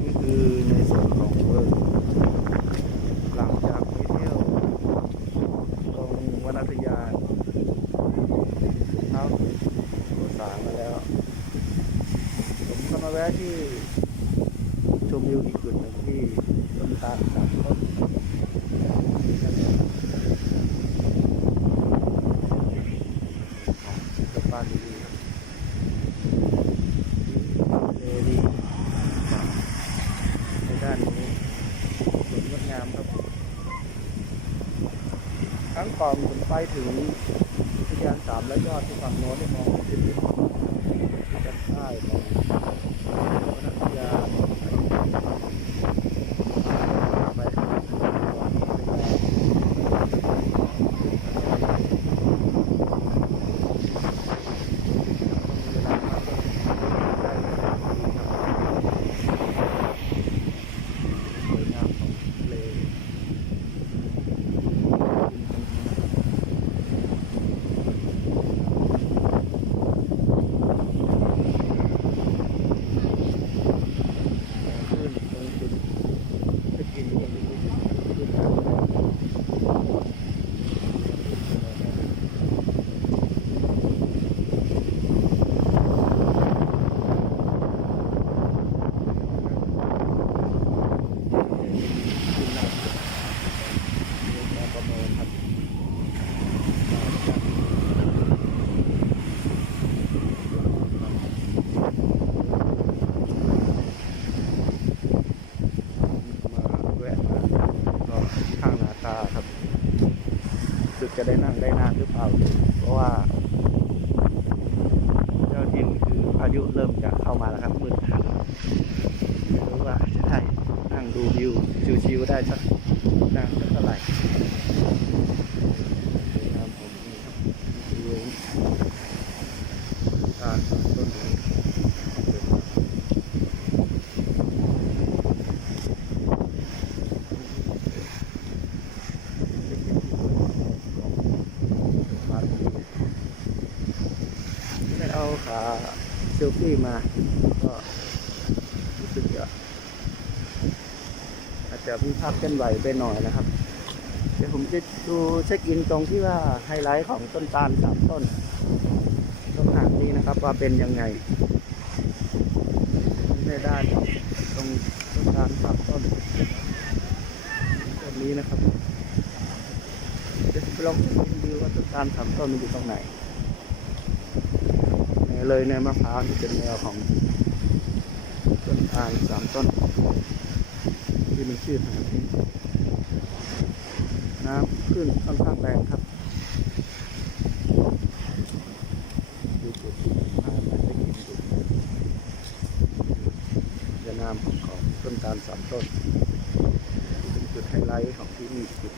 นี่คือในส่วนของเวิร์กหลังจากไปเที่ยวตรงวรรณอุทยานเท้าหัวสางมาแล้ว ผมก็มาแวะที่ชมวิวอีกจุดหนึ่งที่ต้นตาลสามต้นกับบ้านดีๆครับเลดีในด้านนี้สวยงดงามครับ ครั้ง ก่อนผมไปถึงอุทยานสามและยอดที่ฝั่งโน้นเนี่ยมองเห็นด้านใต้มองวรรณอุทยานไปทางจังหวัดพัทยามีเวลาพักได้สวยงามของทะเล ขึ้นตรงจุดเช็คอินตรงนี้ขึ้นทางประเมินครับมาแวะมาก็ข้างนาตาครับรู้สึก จะได้นั่งได้นานหรือเปล่า เพราะว่าเจ้าทินคือพายุเริ่มจะเข้ามาแล้วครับมืดทันไม่รู้ว่าจะได้นั่งดูวิวชิวๆได้สักนานสักเท่าไหร่วิวอาต้นนี้ได้เอา ขาเซลฟี่มา ก็รู้สึกจะอาจจะมีภาพเคลื่อนไหวไปหน่อยนะครับ เดี๋ยวผมจะดูเช็คอินตรงที่ว่าไฮไลท์ของต้นตาลสามต้นต้นหางนี้นะครับ ว่าเป็นยังไงในด้านตรงต้นตาลสามต้นต้นนี้นะครับเดี๋ยวผมไปลองเช็คอินดูว่าต้นตาลสามต้นมันอยู่ตรงไหน เนี่ยเลยในมะพร้าวนี่เป็นแนวของต้นตาลสามต้น ที่มีชื่อหางนี้น้ำขึ้นค่อนข้างแรงครับดูจุดพามาได้กินจุดจะน้ำของของต้นตาลสามต้นเป็นจุดไฮไลท์ของที่นี่จุด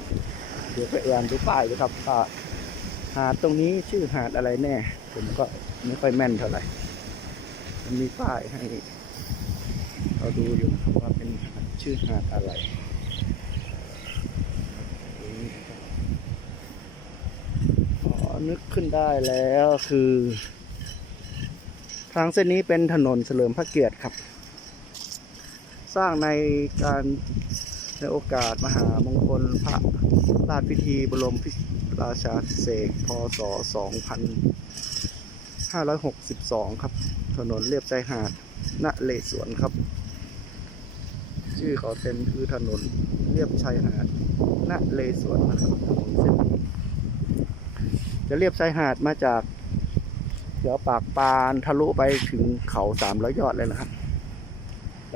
เดี๋ยวไปอ่านดูป้ายดูครับหาดตรงนี้ชื่อหาดอะไรแน่ ผมก็ไม่ค่อยแม่นเท่าไหร่มันมีป้ายให้เราดูอยู่นะครับว่าเป็นชื่อหาดอะไรอ๋อนึกขึ้นได้แล้วคือ ทางเส้นนี้เป็นถนนเฉลิมพระเกียรติครับ สร้างในการในโอกาสมหามงคลพระราชพิธีบรมพิ ราชาเษกพศ 2562 ครับ ถนนเลียบชายหาดณเลสวนครับ ชื่อเขาเต็มคือถนนเลียบชายหาดณเลสวนนะครับถนนเส้นนี้จะเรียบชายหาดมาจากเดี๋ยวปากปานทะลุไปถึงเขาสามร้อยยอดเลยนะครับ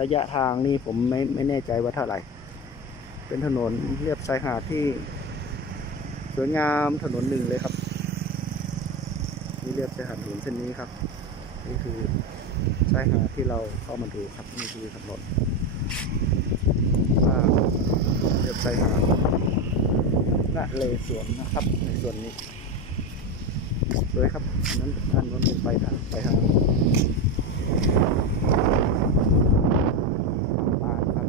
ระยะทางนี่ผมไม่ไม่แน่ใจว่าเท่าไหร่ เป็นถนนเรียบชายหาดที่ สวยงามถนนหนึ่งเลยครับนี่เรียบชายหาดถนนเส้นนี้ครับ นี่คือชายหาดที่เราเข้ามาดูครับนี่คือถนนสร้าเรียบชายหาดณเลสวนนะครับ ในส่วนนี้สวยครับนั้นท่านนู้นไปทางไปทางบ้านครับ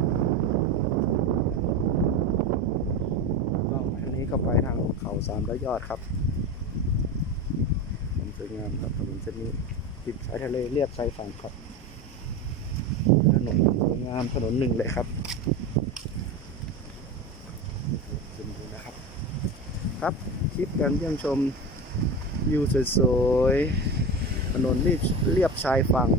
ก็ทางนี้ก็ไปทางเขา สามร้อยยอดครับผมสวยงามครับถนนเส้นนี้ติดสายทะเลเรียบชายฝั่งครับถนนสวยงามถนนหนึ่งเลยครับขึ้นดูนะครับ ครับคลิปการเยี่ยมชมวิวสวยๆถนนเรียบชายฝั่ง